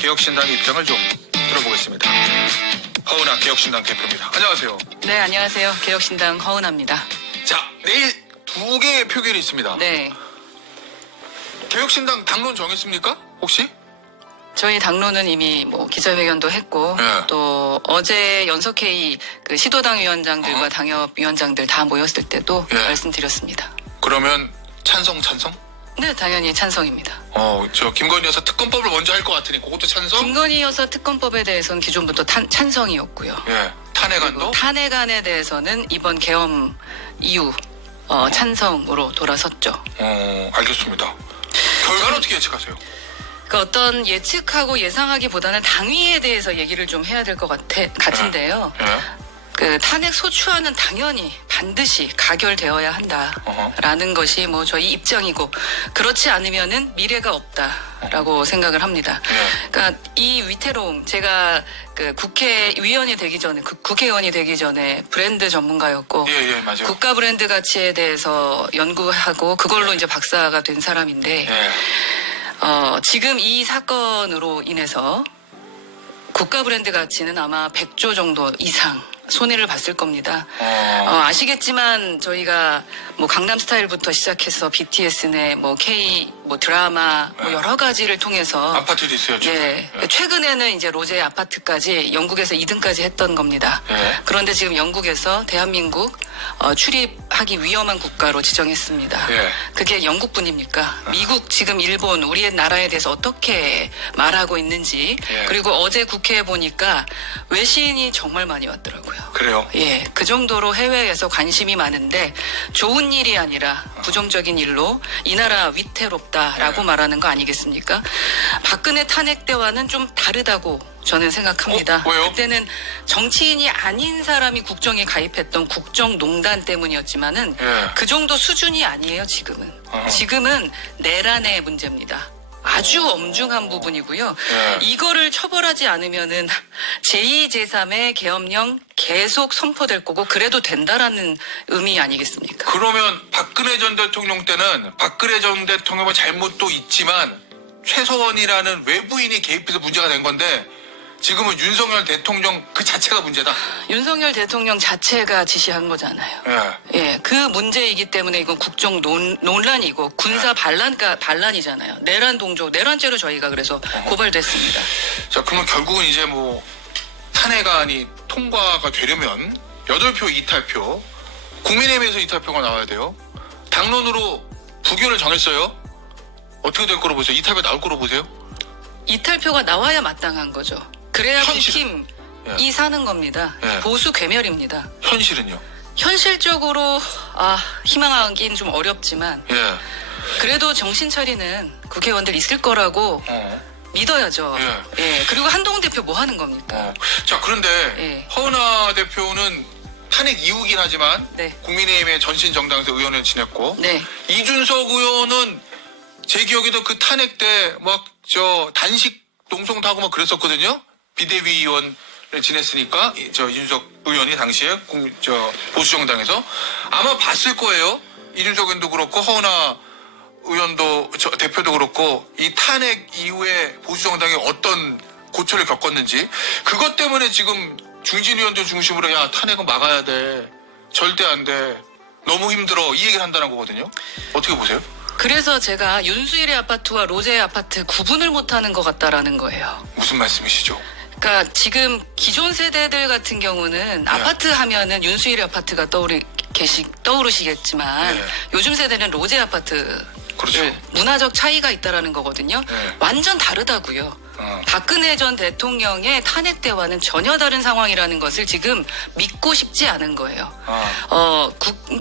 개혁신당 입장을 좀 들어보겠습니다. 허은하 개혁신당 대표입니다. 안녕하세요. 네, 안녕하세요. 개혁신당 허은하입니다. 자, 내일 2개의 표결이 있습니다. 네, 개혁신당 당론 정했습니까? 혹시? 저희 당론은 이미 기자회견도 했고 네. 또 어제 연석회의 그 시도당 위원장들과 당협위원장들 다 모였을 때도 네. 말씀드렸습니다. 그러면 찬성? 네, 당연히 찬성입니다. 저 김건희 여사 특검법을 먼저 할 것 같으니 그것도 찬성? 김건희 여사 특검법에 대해서는 기존부터 찬성이었고요. 예. 탄핵안도? 탄핵안에 대해서는 이번 계엄 이후 찬성으로 돌아섰죠. 알겠습니다. 결과는 어떻게 예측하세요? 그러니까 어떤 예측하고 예상하기보다는 당위에 대해서 얘기를 좀 해야 될 것 같은데요. 예. 그 탄핵 소추안은 당연히 반드시 가결되어야 한다라는 것이 저희 입장이고, 그렇지 않으면은 미래가 없다라고 생각을 합니다. 그러니까 이 위태로움, 제가 그 국회의원이 되기 전에 브랜드 전문가였고 예, 맞아요. 국가 브랜드 가치에 대해서 연구하고 그걸로 이제 박사가 된 사람인데 예. 지금 이 사건으로 인해서 국가 브랜드 가치는 아마 100조 정도 이상 손해를 봤을 겁니다. 아시겠지만 저희가 강남 스타일부터 시작해서 BTS 내 K 드라마 여러 가지를 통해서 아파트도 있어요. 지금. 예. 예. 최근에는 이제 로제 아파트까지 영국에서 2등까지 했던 겁니다. 예. 그런데 지금 영국에서 대한민국 출입하기 위험한 국가로 지정했습니다. 예. 그게 영국뿐입니까? 미국, 지금 일본, 우리의 나라에 대해서 어떻게 말하고 있는지. 예. 그리고 어제 국회에 보니까 외신이 정말 많이 왔더라고요. 그래요? 예, 그 정도로 해외에서 관심이 많은데 좋은 일이 아니라 부정적인 일로 이 나라 위태롭다라고 말하는 거 아니겠습니까? 박근혜 탄핵 때와는 좀 다르다고 저는 생각합니다. 왜요? 그때는 정치인이 아닌 사람이 국정에 가입했던 국정농단 때문이었지만은 예. 그 정도 수준이 아니에요, 지금은. 지금은 내란의 문제입니다. 아주 엄중한 부분이고요. 예. 이거를 처벌하지 않으면은 제2, 제3의 계엄령 계속 선포될 거고 그래도 된다라는 의미 아니겠습니까? 그러면 박근혜 전 대통령 때는 박근혜 전 대통령의 잘못도 있지만 최서원이라는 외부인이 개입해서 문제가 된 건데 지금은 윤석열 대통령 그 자체가 문제다. 윤석열 대통령 자체가 지시한 거잖아요. 예. 예, 그 문제이기 때문에 이건 국정 논란이고 군사 반란이잖아요. 내란 동조, 내란죄로 저희가 그래서 고발됐습니다. 자, 그러면 결국은 이제 탄핵안이 통과가 되려면 8표 이탈표, 국민의힘에서 이탈표가 나와야 돼요. 당론으로 부결을 정했어요. 어떻게 될 거로 보세요? 이탈표 나올 거로 보세요? 이탈표가 나와야 마땅한 거죠. 그래야 현실은? 국힘이 사는 겁니다. 예. 보수 괴멸입니다. 현실은요? 현실적으로 희망하기는 좀 어렵지만 예. 그래도 정신 차리는 국회의원들 있을 거라고 믿어야죠. 예. 예. 그리고 한동훈 대표 뭐 하는 겁니까? 자, 그런데 예. 허은하 대표는 탄핵 이후긴 하지만 네. 국민의힘의 전신 정당에서 의원을 지냈고 네. 이준석 의원은 제 기억에도 그 탄핵 때 단식 농성도 하고 그랬었거든요. 비대위 의원을 지냈으니까 이준석 의원이 당시에 보수정당에서 아마 봤을 거예요. 이준석 의원도 그렇고 허은하 의원도 대표도 그렇고 이 탄핵 이후에 보수정당이 어떤 고초를 겪었는지 그것 때문에 지금 중진 의원들 중심으로 야 탄핵은 막아야 돼. 절대 안 돼. 너무 힘들어. 이 얘기를 한다는 거거든요. 어떻게 보세요? 그래서 제가 윤수일의 아파트와 로제의 아파트 구분을 못하는 것 같다라는 거예요. 무슨 말씀이시죠? 그러니까 지금 기존 세대들 같은 경우는 아파트 하면은 윤수일의 아파트가 떠오르시겠지만 네. 요즘 세대는 로제 아파트 그렇죠. 문화적 차이가 있다라는 거거든요. 네. 완전 다르다고요. 박근혜 전 대통령의 탄핵 때와는 전혀 다른 상황이라는 것을 지금 믿고 싶지 않은 거예요.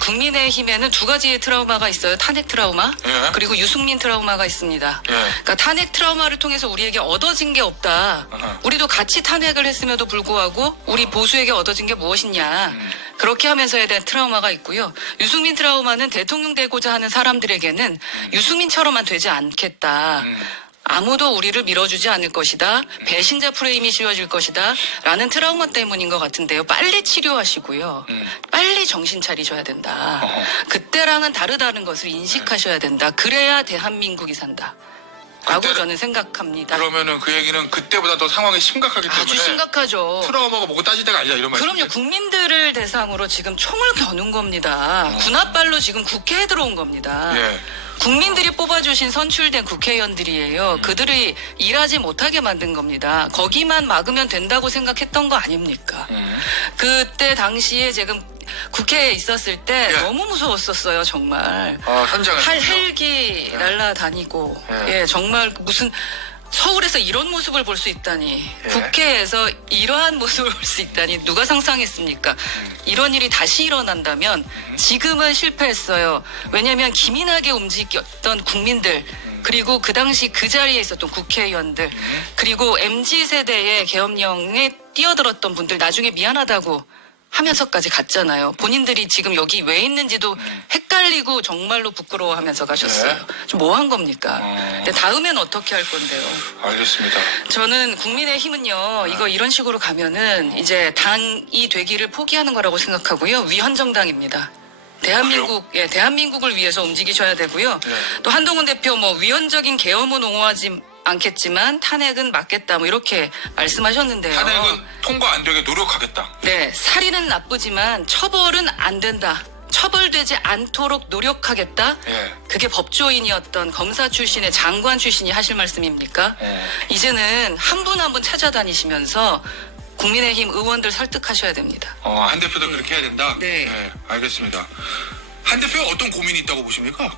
국민의힘에는 두 가지의 트라우마가 있어요. 탄핵 트라우마 예. 그리고 유승민 트라우마가 있습니다. 예. 그러니까 탄핵 트라우마를 통해서 우리에게 얻어진 게 없다. 우리도 같이 탄핵을 했음에도 불구하고 우리 보수에게 얻어진 게 무엇이냐. 그렇게 하면서에 대한 트라우마가 있고요. 유승민 트라우마는 대통령 되고자 하는 사람들에게는 유승민처럼만 되지 않겠다. 아무도 우리를 밀어주지 않을 것이다. 배신자 프레임이 씌워질 것이다. 라는 트라우마 때문인 것 같은데요. 빨리 치료하시고요. 빨리 정신 차리셔야 된다. 그때랑은 다르다는 것을 인식하셔야 된다. 그래야 대한민국이 산다. 그때는- 저는 생각합니다. 그러면은 그 얘기는 그때보다 더 상황이 심각하기 때문에 아주 심각하죠. 트라우마가 뭐고 따질 때가 아니다 이런 말이죠. 그럼요. 국민들을 대상으로 지금 총을 겨눈 겁니다. 군합발로 지금 국회에 들어온 겁니다. 예. 국민들이 뽑아주신 선출된 국회의원들이에요. 그들이 일하지 못하게 만든 겁니다. 거기만 막으면 된다고 생각했던 거 아닙니까? 그때 당시에 지금 국회에 있었을 때 예. 너무 무서웠었어요, 정말. 현장에서. 헬기 날라다니고, 예. 예, 정말 무슨 서울에서 이런 모습을 볼 수 있다니, 예. 국회에서 이러한 모습을 볼 수 있다니 누가 상상했습니까? 이런 일이 다시 일어난다면 지금은 실패했어요. 왜냐하면 기민하게 움직였던 국민들, 그리고 그 당시 그 자리에 있었던 국회의원들, 그리고 MZ세대의 계엄령에 뛰어들었던 분들 나중에 미안하다고 하면서까지 갔잖아요. 본인들이 지금 여기 왜 있는지도 헷갈리고 정말로 부끄러워하면서 가셨어요. 좀 뭐 한 겁니까? 근데 다음엔 어떻게 할 건데요? 알겠습니다. 저는 국민의힘은요, 이거 이런 식으로 가면은 이제 당이 되기를 포기하는 거라고 생각하고요. 위헌정당입니다. 대한민국을 위해서 움직이셔야 되고요. 네. 또 한동훈 대표 뭐 위헌적인 계엄은 옹호하지 않겠지만 탄핵은 막겠다 뭐 이렇게 말씀하셨는데요. 탄핵은 통과 안 되게 노력하겠다. 네, 살인은 나쁘지만 처벌은 안 된다. 처벌되지 않도록 노력하겠다. 예. 그게 법조인이었던 검사 출신의 장관 출신이 하실 말씀입니까? 이제는 한 분 한 분 찾아다니시면서 국민의힘 의원들 설득하셔야 됩니다. 한 대표도 그렇게 해야 된다? 네. 알겠습니다. 한 대표가 어떤 고민이 있다고 보십니까?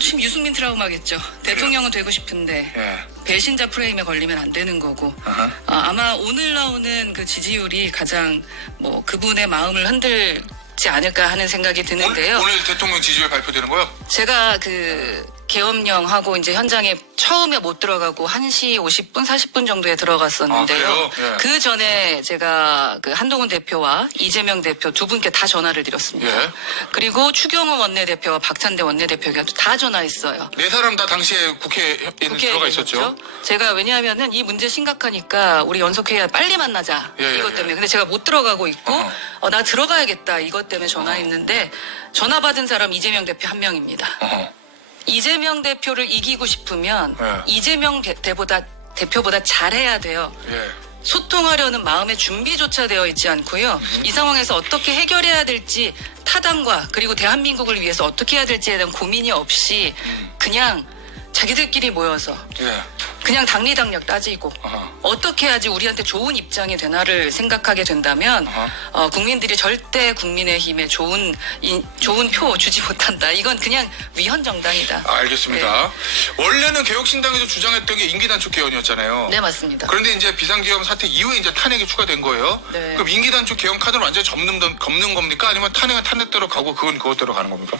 지금 유승민 트라우마겠죠. 대통령은 되고 싶은데 예. 배신자 프레임에 걸리면 안 되는 거고 아하. 아마 오늘 나오는 그 지지율이 가장 뭐 그분의 마음을 흔들지 않을까 하는 생각이 드는데요. 오늘 대통령 지지율 발표되는 거요? 제가 그 계엄령하고 이제 현장에 처음에 못 들어가고 1시 50분, 40분 정도에 들어갔었는데요. 아, 그래요? 예. 그 전에 제가 그 한동훈 대표와 이재명 대표 두 분께 다 전화를 드렸습니다. 예. 그리고 추경호 원내대표와 박찬대 원내대표에게 다 전화했어요. 네 사람 다 당시에 국회에 들어가 있었죠. 제가 왜냐하면은 이 문제 심각하니까 우리 연속회의 빨리 만나자 예, 이것 예. 때문에. 근데 제가 못 들어가고 있고 나 들어가야겠다 이것 때문에 전화했는데 전화 받은 사람 이재명 대표 한 명입니다. 이재명 대표를 이기고 싶으면 예. 이재명 대표보다 잘해야 돼요. 예. 소통하려는 마음의 준비조차 되어 있지 않고요. 이 상황에서 어떻게 해결해야 될지 타당과 그리고 대한민국을 위해서 어떻게 해야 될지에 대한 고민이 없이 그냥 자기들끼리 모여서 예. 그냥 당리당략 따지고 아하. 어떻게 해야지 우리한테 좋은 입장이 되나를 생각하게 된다면 국민들이 절대 국민의힘에 좋은 표 주지 못한다. 이건 그냥 위헌정당이다. 알겠습니다. 원래는 개혁신당에서 주장했던 게 임기단축 개헌이었잖아요. 네, 맞습니다. 그런데 이제 비상계엄 사태 이후에 이제 탄핵이 추가된 거예요. 네. 그럼 임기단축 개헌 카드를 완전히 접는 겁니까? 아니면 탄핵은 탄핵대로 가고 그건 그것대로 가는 겁니까?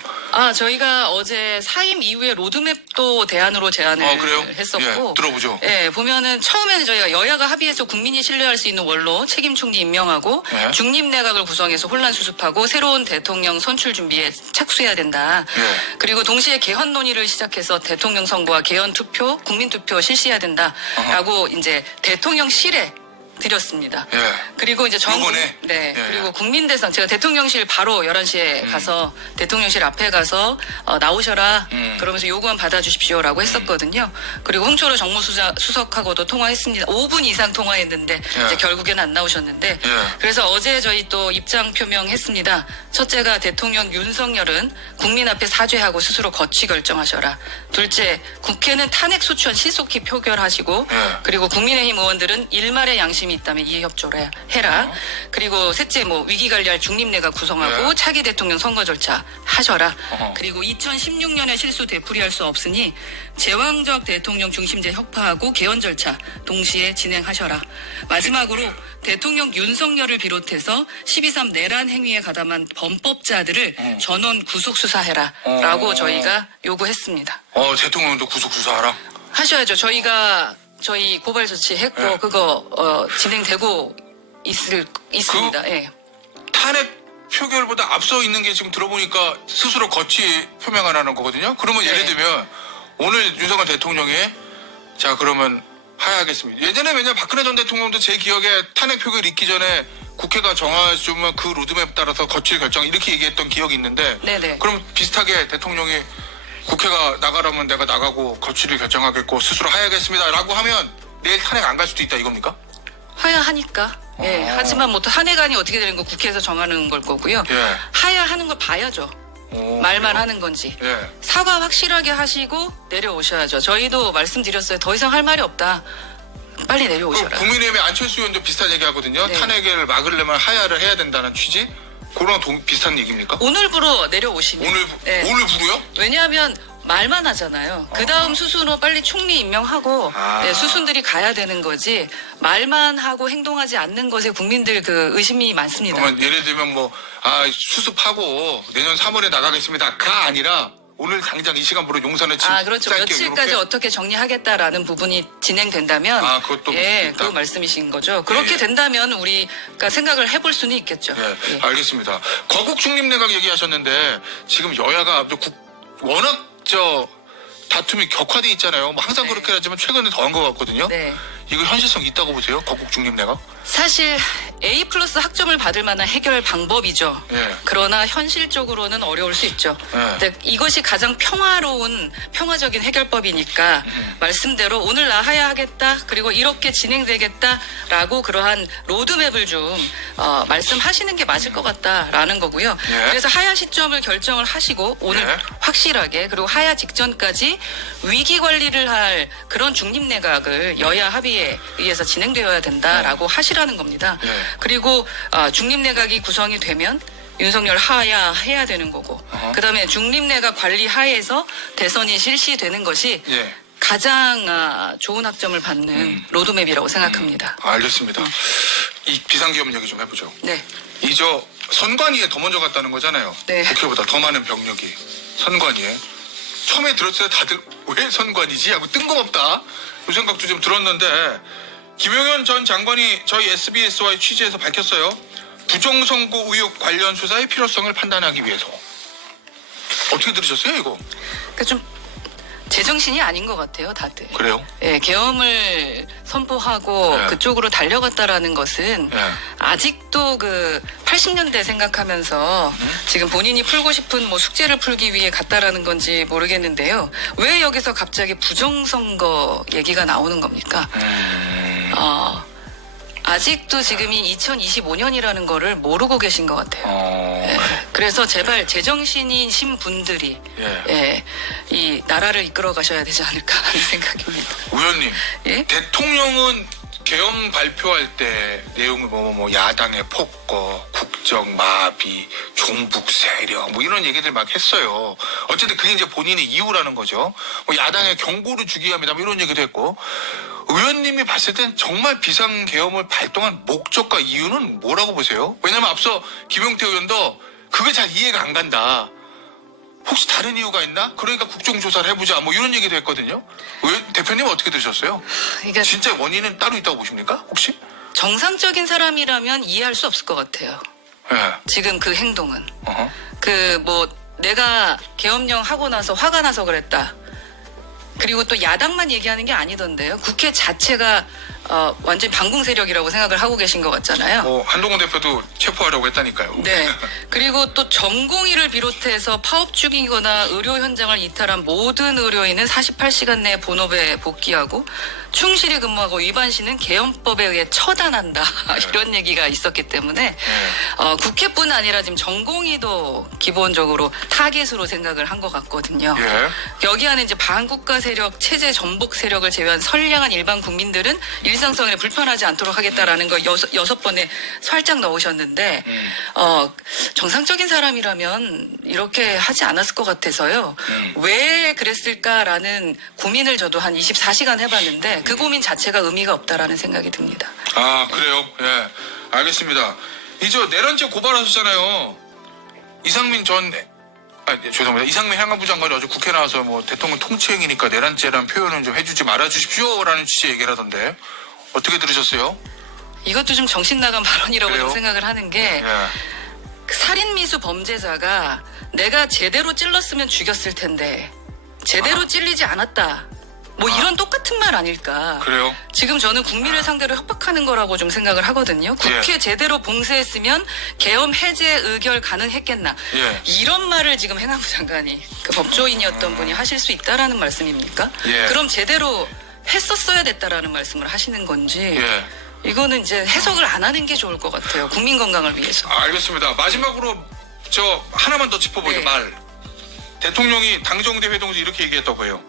저희가 어제 사임 이후에 로드맵도 대안으로 제안을 그래요? 했었고 예, 들어보죠. 예, 보면은 처음에는 저희가 여야가 합의해서 국민이 신뢰할 수 있는 원로 책임 총리 임명하고 예. 중립 내각을 구성해서 혼란 수습하고 새로운 대통령 선출 준비에 착수해야 된다. 예. 그리고 동시에 개헌 논의를 시작해서 대통령 선거와 개헌 투표, 국민 투표 실시해야 된다라고 이제 대통령실에 드렸습니다. 예. 그리고 이제 요번에? 네. 예, 그리고 예. 국민대상 제가 대통령실 바로 11시에 가서 대통령실 앞에 가서 나오셔라. 그러면서 요구만 받아주십시오라고 했었거든요. 그리고 홍철호 정무수석하고도 통화했습니다. 5분 이상 통화했는데 예. 이제 결국에는 안 나오셨는데 예. 그래서 어제 저희 또 입장 표명했습니다. 첫째가 대통령 윤석열은 국민 앞에 사죄하고 스스로 거취 결정하셔라. 둘째, 국회는 탄핵 소추안 신속히 표결하시고 예. 그리고 국민의힘 의원들은 일말의 양심이 있다면 이해협조를 해라. 그리고 셋째, 뭐 위기 관리할 중립내각 구성하고 예. 차기 대통령 선거 절차 하셔라. 어허. 그리고 2016년의 실수 되풀이할 수 없으니 제왕적 대통령 중심제 혁파하고 개헌 절차 동시에 진행하셔라. 마지막으로 대통령 윤석열을 비롯해서 12.3 내란 행위에 가담한 범법자들을 전원 구속 수사해라라고 저희가 요구했습니다. 대통령도 구속 수사하라. 하셔야죠. 저희 고발 조치했고 예. 그거 진행되고 있습니다. 예. 탄핵 표결보다 앞서 있는 게 지금 들어보니까 스스로 거취 표명하라는 거거든요. 그러면 네. 예를 들면 오늘 윤석열 대통령이 자 그러면 하야하겠습니다. 예전에 왜냐 박근혜 전 대통령도 제 기억에 탄핵 표결 있기 전에 국회가 정해주면 그 로드맵 따라서 거취 결정 이렇게 얘기했던 기억이 있는데 네네. 그럼 비슷하게 대통령이 국회가 나가라면 내가 나가고 거취를 결정하겠고 스스로 하야겠습니다라고 하면 내일 탄핵 안 갈 수도 있다 이겁니까? 하야하니까. 예. 하지만 뭐 또 탄핵안이 어떻게 되는 거 국회에서 정하는 걸 거고요. 예. 하야하는 걸 봐야죠. 오, 말만 그래요? 하는 건지. 예. 사과 확실하게 하시고 내려오셔야죠. 저희도 말씀드렸어요. 더 이상 할 말이 없다. 빨리 그 내려오셔라. 국민의힘의 안철수 의원도 비슷한 얘기 하거든요. 네. 탄핵을 막으려면 하야를 해야 된다는 취지? 그거랑 비슷한 얘기입니까? 오늘부로 내려오시면. 예. 오늘 부르요? 왜냐하면 말만 하잖아요. 그 다음 수순으로 빨리 총리 임명하고 아. 네, 수순들이 가야 되는 거지 말만 하고 행동하지 않는 것에 국민들 그 의심이 많습니다. 그러면 예를 들면 수습하고 내년 3월에 나가겠습니다가 아니라 오늘 당장 이 시간부로 용산에 그렇죠. 짧게 며칠까지 이렇게? 어떻게 정리하겠다라는 부분이 진행된다면 그것도 예, 있다. 그 말씀이신 거죠. 그렇게 예. 된다면 우리가 생각을 해볼 수는 있겠죠. 예, 예. 알겠습니다. 거국 중립내각 얘기하셨는데 지금 여야가 워낙 다툼이 격화돼 있잖아요. 뭐 항상 네. 그렇게 하지만 최근에 더한 것 같거든요. 네. 이거 현실성 있다고 보세요? 거국 중립내각? 사실 A+ 학점을 받을 만한 해결 방법이죠. 예. 그러나 현실적으로는 어려울 수 있죠. 예. 근데 이것이 가장 평화적인 해결법이니까 말씀대로 오늘 나가야 하겠다. 그리고 이렇게 진행되겠다라고 그러한 로드맵을 좀 말씀하시는 게 맞을 것 같다라는 거고요. 예. 그래서 하야 시점을 결정을 하시고 오늘 예. 확실하게 그리고 하야 직전까지 위기 관리를 할 그런 중립내각을 여야 합의에 의해서 진행되어야 된다라고 하시라는 겁니다. 예. 그리고 중립내각이 구성이 되면 윤석열 하야해야 되는 거고 그다음에 중립내각 관리 하에서 대선이 실시되는 것이 예. 가장 좋은 학점을 받는 로드맵이라고 생각합니다. 알겠습니다. 이 비상기업 얘기 좀 해보죠. 네. 선관위에 더 먼저 갔다는 거잖아요. 네. 국회보다 더 많은 병력이 선관위에. 처음에 들었을 때 다들 왜 선관위지 하고 뜬금없다 이 생각도 좀 들었는데 김용현 전 장관이 저희 SBS와의 취재에서 밝혔어요. 부정선거 의혹 관련 수사의 필요성을 판단하기 위해서. 어떻게 들으셨어요 이거? 그러니까 좀 제정신이 아닌 것 같아요, 다들. 그래요? 예, 계엄을 선포하고 네. 그쪽으로 달려갔다라는 것은 네. 아직도 그 80년대 생각하면서 지금 본인이 풀고 싶은 뭐 숙제를 풀기 위해 갔다라는 건지 모르겠는데요. 왜 여기서 갑자기 부정선거 얘기가 나오는 겁니까? 아직도 지금이 2025년이라는 거를 모르고 계신 것 같아요. 예, 그래서 제발 제정신이신 분들이 예. 이 나라를 이끌어 가셔야 되지 않을까 하는 생각입니다. 의원님, 예? 대통령은 계엄 발표할 때 내용이 야당의 폭거, 국정 마비, 종북 세력 이런 얘기들 막 했어요. 어쨌든 그게 이제 본인의 이유라는 거죠. 야당의 경고를 주기 위함이다 이런 얘기도 했고 의원님이 봤을 땐 정말 비상계엄을 발동한 목적과 이유는 뭐라고 보세요? 왜냐면 앞서 김용태 의원도 그게 잘 이해가 안 간다. 혹시 다른 이유가 있나? 그러니까 국정조사를 해보자 이런 얘기도 했거든요. 대표님 어떻게 들으셨어요? 그러니까 진짜 원인은 따로 있다고 보십니까? 혹시? 정상적인 사람이라면 이해할 수 없을 것 같아요. 예. 지금 그 행동은. 어허. 내가 계엄령 하고 나서 화가 나서 그랬다. 그리고 또 야당만 얘기하는 게 아니던데요. 국회 자체가 완전 반공 세력이라고 생각을 하고 계신 것 같잖아요. 한동훈 대표도 체포하려고 했다니까요. 네. 그리고 또 전공의를 비롯해서 파업 중이거나 의료 현장을 이탈한 모든 의료인은 48시간 내에 본업에 복귀하고 충실히 근무하고 위반 시는 계엄법에 의해 처단한다. 이런 얘기가 있었기 때문에 국회뿐 아니라 지금 전공의도 기본적으로 타겟으로 생각을 한 것 같거든요. 예. 여기 안에 이제 반국가 세력, 체제 전복 세력을 제외한 선량한 일반 국민들은 일상생활에 불편하지 않도록 하겠다라는 거 여섯 번에 살짝 넣으셨는데 정상적인 사람이라면 이렇게 하지 않았을 것 같아서요. 왜 그랬을까라는 고민을 저도 한 24시간 해봤는데 그 고민 자체가 의미가 없다라는 생각이 듭니다. 그래요? 예. 알겠습니다. 내란죄 고발하셨잖아요. 이상민 행안부 장관이 어제 국회 나와서 대통령 통치행위니까 내란죄라는 표현은 좀 해주지 말아주십시오라는 취지의 얘기를 하던데 어떻게 들으셨어요? 이것도 좀 정신 나간 발언이라고 그래요? 좀 생각을 하는 게 예. 살인미수 범죄자가 내가 제대로 찔렀으면 죽였을 텐데 제대로 찔리지 않았다. 뭐 이런 똑같은 말 아닐까. 그래요? 지금 저는 국민을 상대로 협박하는 거라고 좀 생각을 하거든요. 국회 예. 제대로 봉쇄했으면 계엄 해제 의결 가능했겠나. 예. 이런 말을 지금 행안부 장관이 그 법조인이었던 분이 하실 수 있다라는 말씀입니까? 예. 그럼 제대로 했었어야 됐다라는 말씀을 하시는 건지. 예. 이거는 이제 해석을 안 하는 게 좋을 것 같아요. 국민 건강을 위해서. 알겠습니다. 마지막으로 저 하나만 더 짚어보죠. 네. 말. 대통령이 당정대 회동에서 이렇게 얘기했다고 해요.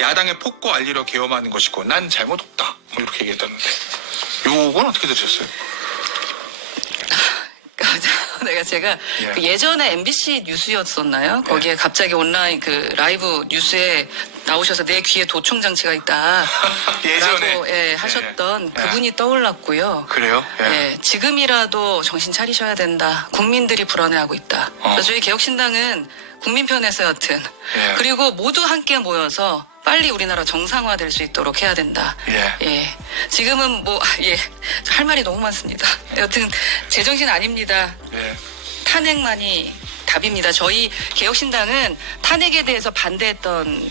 야당의 폭거 알리려 계엄하는 것이고 난 잘못 없다. 뭐 이렇게 얘기했다는데. 요건 어떻게 들으셨어요? 제가 예. 그 예전에 MBC 뉴스였었나요? 거기에 갑자기 온라인 그 라이브 뉴스에 나오셔서 내 귀에 도청 장치가 있다. 예전에. 라고, 예, 하셨던 예. 그분이 떠올랐고요. 그래요? 예. 예, 지금이라도 정신 차리셔야 된다. 국민들이 불안해하고 있다. 그래서 저희 개혁신당은 국민 편에서 여튼 예. 그리고 모두 함께 모여서 빨리 우리나라 정상화될 수 있도록 해야 된다. 예. 지금은 할 말이 너무 많습니다. 여튼 제정신 아닙니다. 예. 탄핵만이 답입니다. 저희 개혁신당은 탄핵에 대해서 반대했던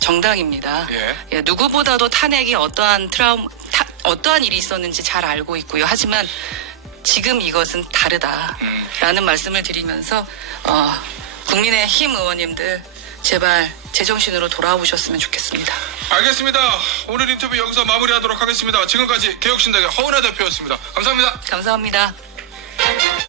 정당입니다. 예. 누구보다도 탄핵이 어떠한 어떠한 일이 있었는지 잘 알고 있고요. 하지만 지금 이것은 다르다라는 말씀을 드리면서 국민의힘 의원님들 제발 제정신으로 돌아오셨으면 좋겠습니다. 알겠습니다. 오늘 인터뷰 여기서 마무리하도록 하겠습니다. 지금까지 개혁신당의 허은하 대표였습니다. 감사합니다. 감사합니다.